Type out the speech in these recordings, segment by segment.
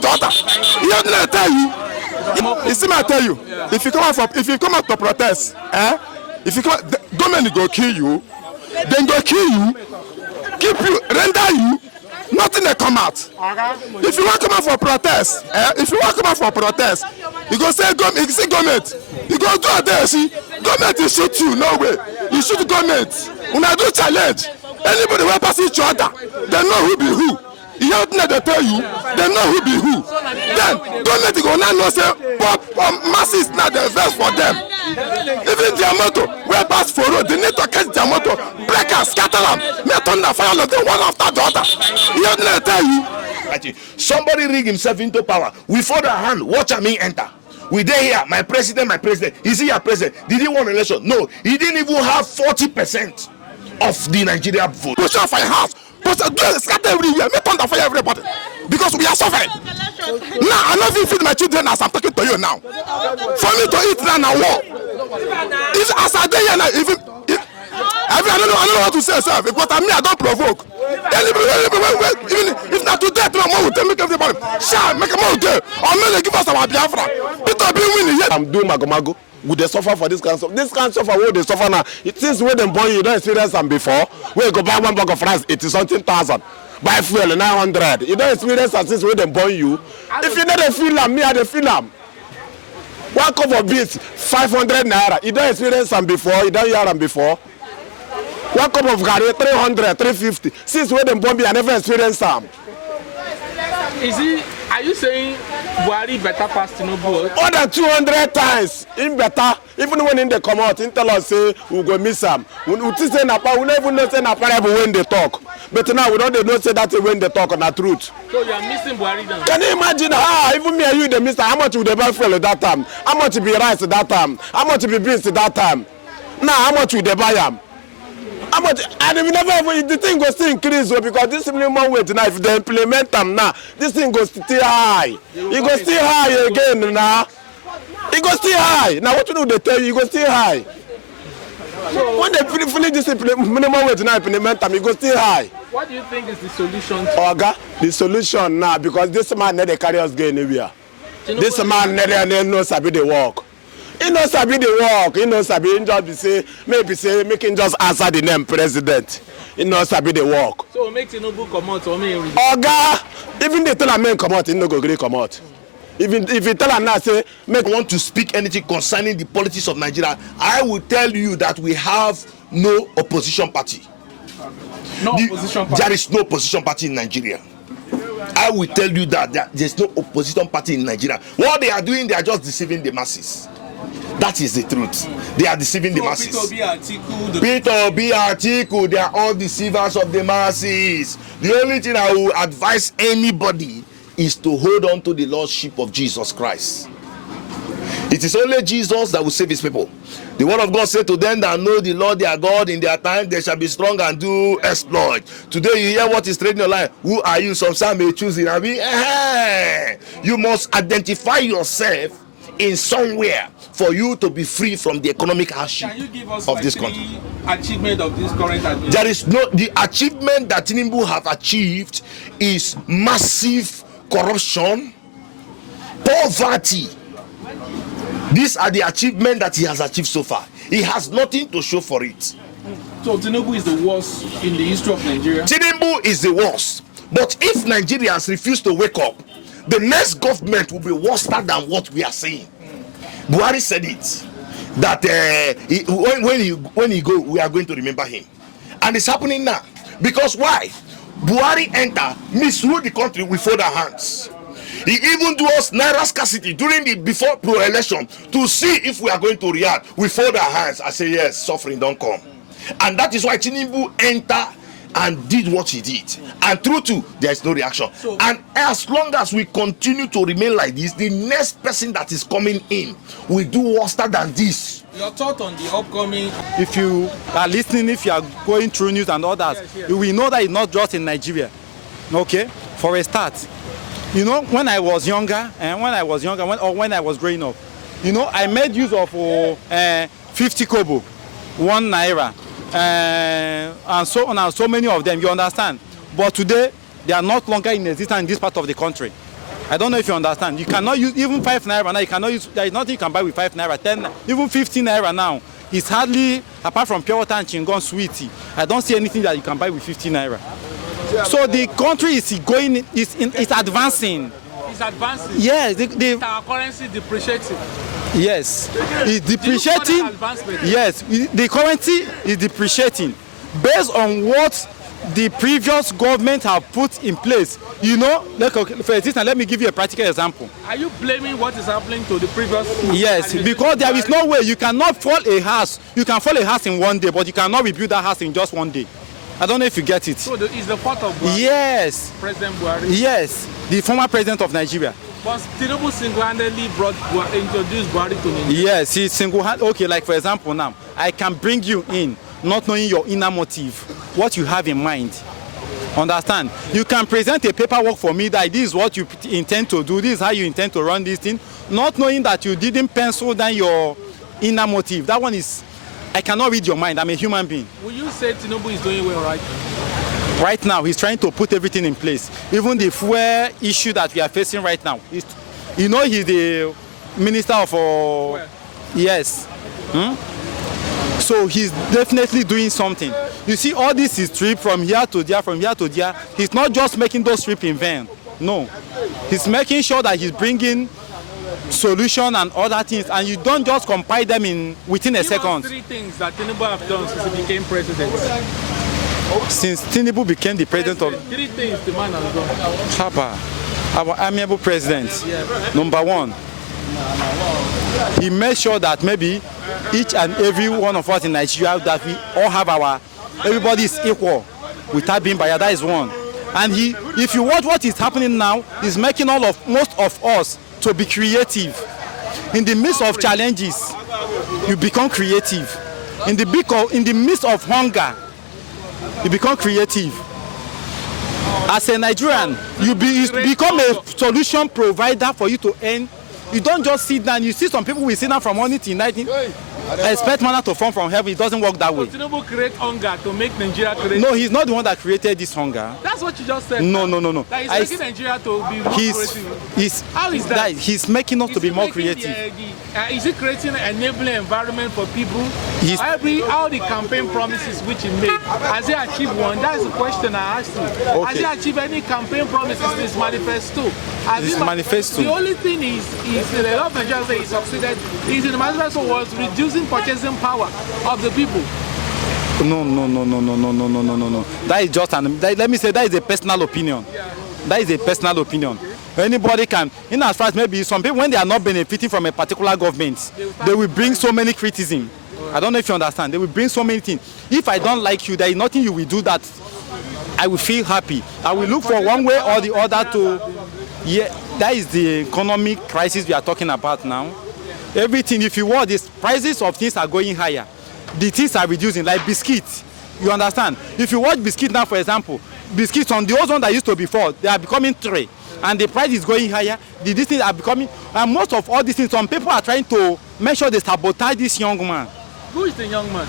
daughter. You know what I tell you? You see, I tell you, if you come out to protest, if you come, the government go kill you, then go kill you, keep you, render you. Nothing they come out. If you want to come out for protest, you go say government. You go do it there, see, government will shoot you, no way. You shoot government. When I do challenge, anybody will pass each other, they know who be who. You have to they tell you, they know who be who. Then government go now know say, but masses now the verse for them. Even their motor, where pass for road, they need to catch their motor, break and scatter them, make thunder fire on them one after the other. You have to tell you. Somebody rig himself into power. We fold our hand, watch me enter. We there here, my president. Is he your president? Did he win an election? No, he didn't even have 40% of the Nigeria vote. Push off my house. Scatter everywhere, make thunder fire everybody. Because we are suffering. Now I don't even feed my children as I'm talking to you now. For me to eat now war. If as I day and even I don't know what to say, sir. Because I don't provoke. Even if not today, tomorrow will make everybody. Shall make a more day. Or may they give us our Biafra. Peter be winning yet. I'm doing magomago. Would they suffer for this kind of stuff? This kind of stuff, what they suffer now? It is when they born you don't experience them before. When you go buy one bag of rice, it is something thousand. Buy fuel 900. You don't experience that since when they born you. If you don't feel them, me I dey feel them. One cup of beans, 500 naira. You don't experience them before. You don't hear them before. One cup of garri, 300, 350. Since when they born me, I never experienced them. Are you saying Buhari better pass Tinubu? More than 200 times. In better. Even when they come out, in tell us say we go miss them. We never even know say Napa when they talk. But now we don't know say that when they talk on the truth. So you are missing Buhari now? Can you imagine even me and you they miss how much would they buy fuel at that time? How much would be rice at that time? How much would be beans at that time? Now how much would they buy them? How much? And we never the thing goes still increase because this minimum wage now, if they implement them now, this thing goes still high. It goes still high again now. It goes still high. Now what do they tell you? It goes still high. So when they finish this minimum wage now implement them, it goes still high. What do you think is the solution? Oga, the solution now because this man never carry us go anywhere. This man never knows sabi the work. He knows sabi the work. He knows sabi just be say maybe say making just answer the name president. He knows sabi the work. So make Tinubu come out or me. Oga, even they tell a man come out, he no go gree come out. Even if you tell a man say make want to speak anything concerning the politics of Nigeria, I will tell you that we have no opposition party. Opposition party. There is no opposition party in Nigeria. I will tell you that there's no opposition party in Nigeria. What they are doing, they are just deceiving the masses. That is the truth. They are deceiving the masses. Peter Obi, Atiku, they are all deceivers of the masses. The only thing I will advise anybody is to hold on to the lordship of Jesus Christ. It is only Jesus that will save his people. The word of God said to them that know the Lord their God, in their time they shall be strong and do exploit. Today you hear what is trading your life. Who are you? Some may choose it. You must identify yourself in somewhere for you to be free from the economic hardship of this country. Achievement of this current administration? There is no, the achievement that Tinubu have achieved is massive corruption, poverty. These are the achievements that he has achieved so far. He has nothing to show for it. So Tinubu is the worst in the history of Nigeria? Tinubu is the worst. But if Nigerians refuse to wake up, the next government will be worse than what we are saying. Buhari said it, that when he go, we are going to remember him. And it's happening now. Because why? Buhari enter, misrule the country, we fold our hands. He even do us naira scarcity during the before pro-election to see if we are going to react. We fold our hands. I say yes, suffering don't come. And that is why Tinubu enter and did what he did. And through to there is no reaction. So, and as long as we continue to remain like this, the next person that is coming in will do worse than this. Your thought on the upcoming? If you are listening, if you are going through news and all that, yes. You will know that it's not just in Nigeria. Okay? For a start. You know, when I was younger, when I was growing up, you know, I made use of 50 kobo, 1 naira, and so on and so many of them, you understand. But today, they are not longer in existence in this part of the country. I don't know if you understand. You cannot use even 5 naira now. You cannot use. There is nothing you can buy with 5 naira, 10, even 15 naira now. It's hardly, apart from pure water and chingon sweetie, I don't see anything that you can buy with 15 naira. So the country is going, it's advancing. It's advancing. Yes, Our currency depreciating. yes, it's depreciating. Yes, the currency is depreciating based on what the previous government have put in place. You know, for instance, let me give you a practical example. Are you blaming what is happening to the previous? Yes, because there is no way you cannot fall a house. You can fall a house in one day, but you cannot rebuild that house in just one day. I don't know if you get it. So it's the fault of Buhari? Yes. President Buhari? Yes, the former president of Nigeria. But Tinubu single-handedly introduced Buhari to Nigeria. Yes, he single-handedly. Okay, like for example now, I can bring you in, not knowing your inner motive, what you have in mind. Understand? You can present a paperwork for me that this is what you intend to do, this is how you intend to run this thing, not knowing that you didn't pencil down your inner motive. That one is, I cannot read your mind. I'm a human being. Will you say Tinubu is doing well right now? Right now, he's trying to put everything in place. Even the fuel issue that we are facing right now. You know, he's the minister of... yes. So he's definitely doing something. You see, all this is trip from here to there, from here to there. He's not just making those trips in vain. No. He's making sure that he's bringing solution and other things, and you don't just compile them within a second. Give us 3 things that Tinubu have done since he became president. Since Tinubu became the president of... 3 things the man has done. Chapa, our amiable president. Number 1, he made sure that maybe each and every one of us in Nigeria, that we all have everybody is equal without being biased. That is one. And if you watch what is happening now, he's making most of us to be creative. In the midst of challenges, you become creative. In the midst of hunger, you become creative. As a Nigerian, you become a solution provider for you to earn. You don't just sit down. You see some people will sit down from morning till night, expect manna to fall from heaven. It doesn't work that way. So Tinubu create hunger to make Nigeria create. No, he's not the one that created this hunger. That's what you just said. No. That he's making Nigeria to be more creative. How is that? He's making us to be more creative. Is he creating an enabling environment for people? All the campaign promises which he made, has he achieved one? That's the question I asked you. Okay. Has he achieved any campaign promises in his manifesto? Manifesto. The only thing is a lot of Nigerians say he succeeded. In the manifesto was reducing purchasing power of the people. No. That is just let me say that is a personal opinion. That is a personal opinion. Anybody can, in as far as maybe some people, when they are not benefiting from a particular government, they will bring so many criticism. I don't know if you understand. They will bring so many things. If I don't like you, there is nothing you will do that I will feel happy. I will look for one way or the other to, that is the economic crisis we are talking about now. Everything, if you want, the prices of things are going higher. The things are reducing, like biscuits. You understand? If you watch biscuits now, for example, biscuits on the old one that used to be 4, they are becoming 3. And the price is going higher. These things are becoming, and most of all these things, some people are trying to make sure they sabotage this young man. Who is the young man?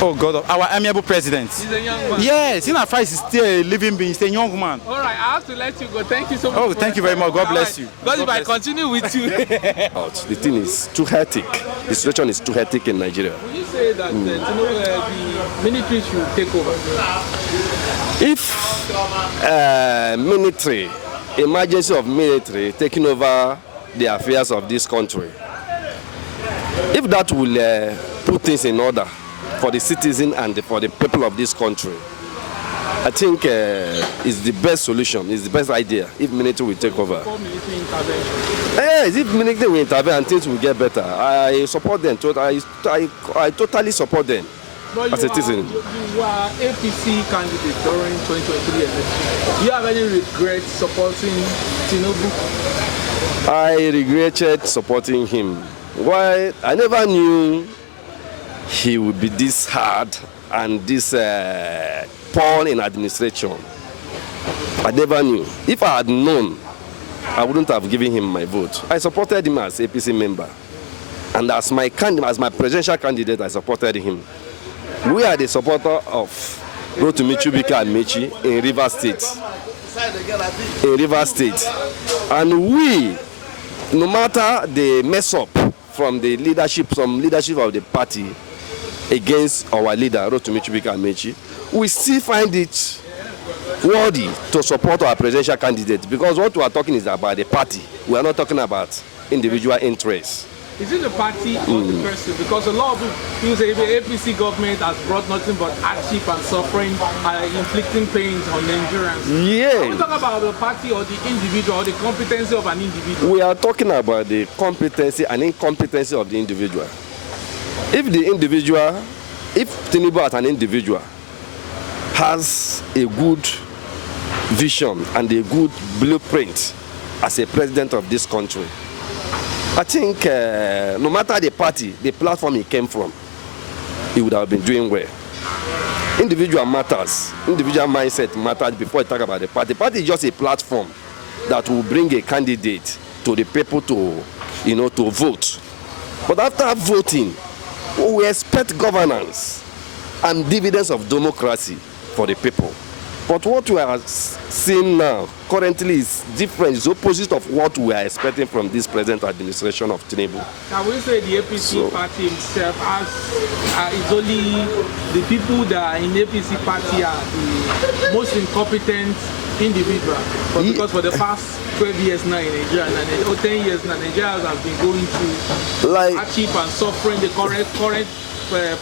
Oh God, our amiable president. He's a young man. Yes, in our price is still a living being. He's a young man. All right, I have to let you go. Thank you so much. Oh, thank you very much. God bless you. Because if I continue with you. The thing is too hectic. The situation is too hectic in Nigeria. Would you say that the military should take over? If military, emergency of military taking over the affairs of this country, if that will put things in order for the citizen and for the people of this country, I think it's the best solution, it's the best idea if military will take over. Before military intervention. Yes, if military will intervene and things will get better, I support them. I totally support them as a citizen. You are APC candidate during 2023 election. Do you have any regret supporting Tinubu? I regretted supporting him. Why? I never knew he would be this hard and this poor in administration. I never knew. If I had known, I wouldn't have given him my vote. I supported him as APC member. And as my presidential candidate, I supported him. We are the supporter of Rotimi Chubika and Mechi in Rivers State. in Rivers State. And we, no matter the mess up from the leadership, some leadership of the party against our leader, Rotimi Amechi, we still find it worthy to support our presidential candidate, because what we are talking is about the party. We are not talking about individual interests. Is it the party or the person? Because a lot of people say the APC government has brought nothing but hardship and suffering, inflicting pains on Nigerians. Yeah. Are we talking about the party or the individual or the competency of an individual? We are talking about the competency and incompetency of the individual. If Tinubu as an individual has a good vision and a good blueprint as a president of this country, I think no matter the party, the platform he came from, he would have been doing well. Individual matters, individual mindset matters before you talk about the party. The party is just a platform that will bring a candidate to the people to vote. But after voting, we expect governance and dividends of democracy for the people. But what we are seeing now currently is different. It's opposite of what we are expecting from this present administration of Tinubu. Can we say the APC party itself is only the people that are in the APC party are the most incompetent individual? But because for the past 12 years now in Nigeria, or 10 years now, Nigerians have been going through hardship and suffering the current like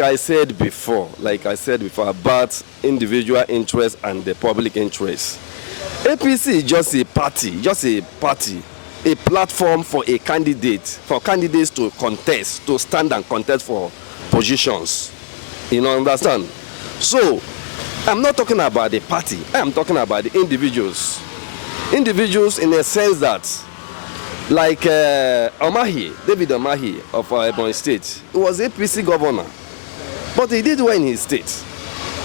I said before, about individual interest and the public interest. APC is just a party, a platform for candidates to contest, to stand and contest for positions. You know, understand? So, I'm not talking about the party, I'm talking about the individuals. Individuals in a sense that, like David Omahi of Ebonyi State, he was APC governor, but he did well in his state.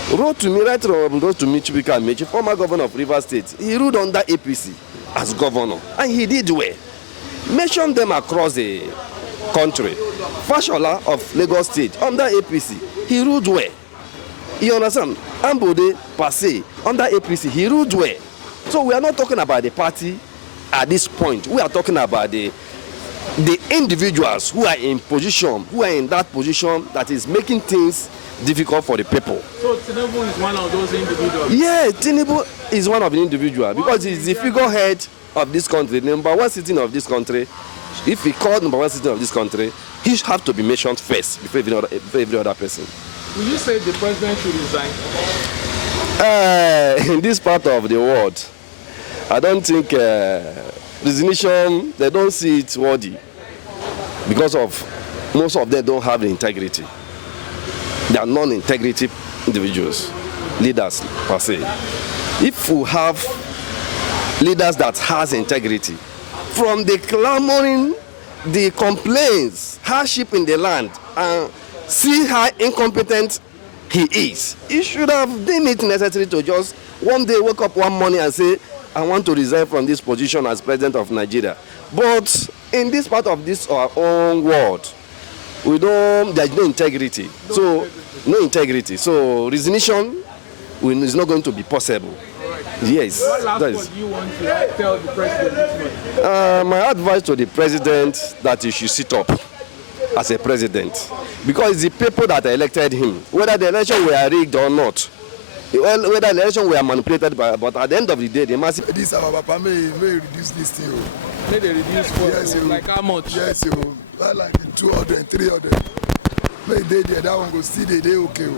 Rotimi Chukwuka Amechi, former governor of Rivers State, he ruled under APC as governor, and he did well. Mention them across the country. Fashola of Lagos State, under APC, he ruled well. You understand? Ambode Pase, under APC, he ruled well. So we are not talking about the party. At this point, we are talking about the individuals who are in that position that is making things difficult for the people. So Tinubu is one of those individuals? Yeah, Tinubu is one of the individuals because he's the figurehead of this country, the number one citizen of this country. If he called number one citizen of this country, he should have to be mentioned first before every other person. Will you say the president should resign? In this part of the world, I don't think resignation, they don't see it worthy because of most of them don't have the integrity. They are non-integrity individuals, leaders per se. If we have leaders that has integrity, from the clamoring, the complaints, hardship in the land, and see how incompetent he is, he should have deemed it necessary to just one day wake up one morning and say, I want to resign from this position as president of Nigeria. But in this part of this our own world, there's no integrity. No integrity. So resignation is not going to be possible. Yes. What last word do you want to tell the president this morning? My advice to the president that he should sit up as a president, because it's the people that elected him, whether the election were rigged or not. Whether the election were manipulated by, but at the end of the day, the massive. This our papa may reduce this thing. May they reduce what? Yes, like how much? Yes, well, like 200, 300. May they there, that one go see they okay.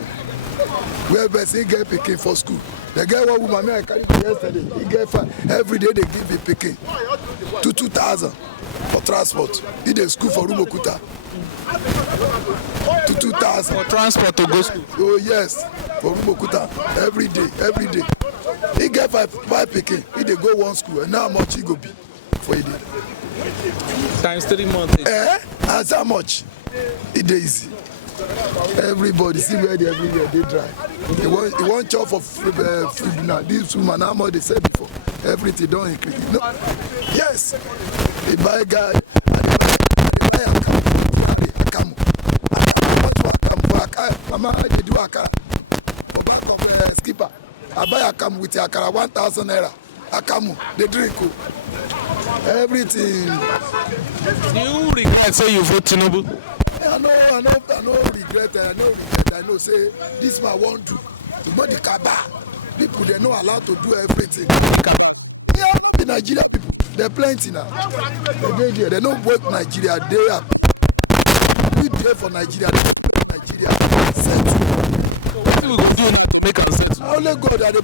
Where person get picking for school. The guy one woman me I carry yesterday. He get every day they give me picking to 2,000 for transport. He dey school for Rumokuta. To 2,000 for transport to go school. Oh yes, for Rumokuta every day. He get five picking. He dey go one school and now how much he go be for a day? Times 3 months. That's how much? It is easy. Everybody see where they everywhere they dry. They want chop for food now. This woman how much they said before. Everything don't increase. No. Yes. They buy guy and come. Mama they do akara for back of skipper. I buy akamu with akara 1,000 naira. Akamu, they drink. Everything. Do you regret say you vote Tinubu? I know regret. I know say this man won't do. To know the Kaba, people they not allowed to do everything. Yeah, the Nigeria people, they're plenty now. They don't work Nigeria. They are we there for Nigeria. Nigeria settle. What we go do now to make am settle? Only God that they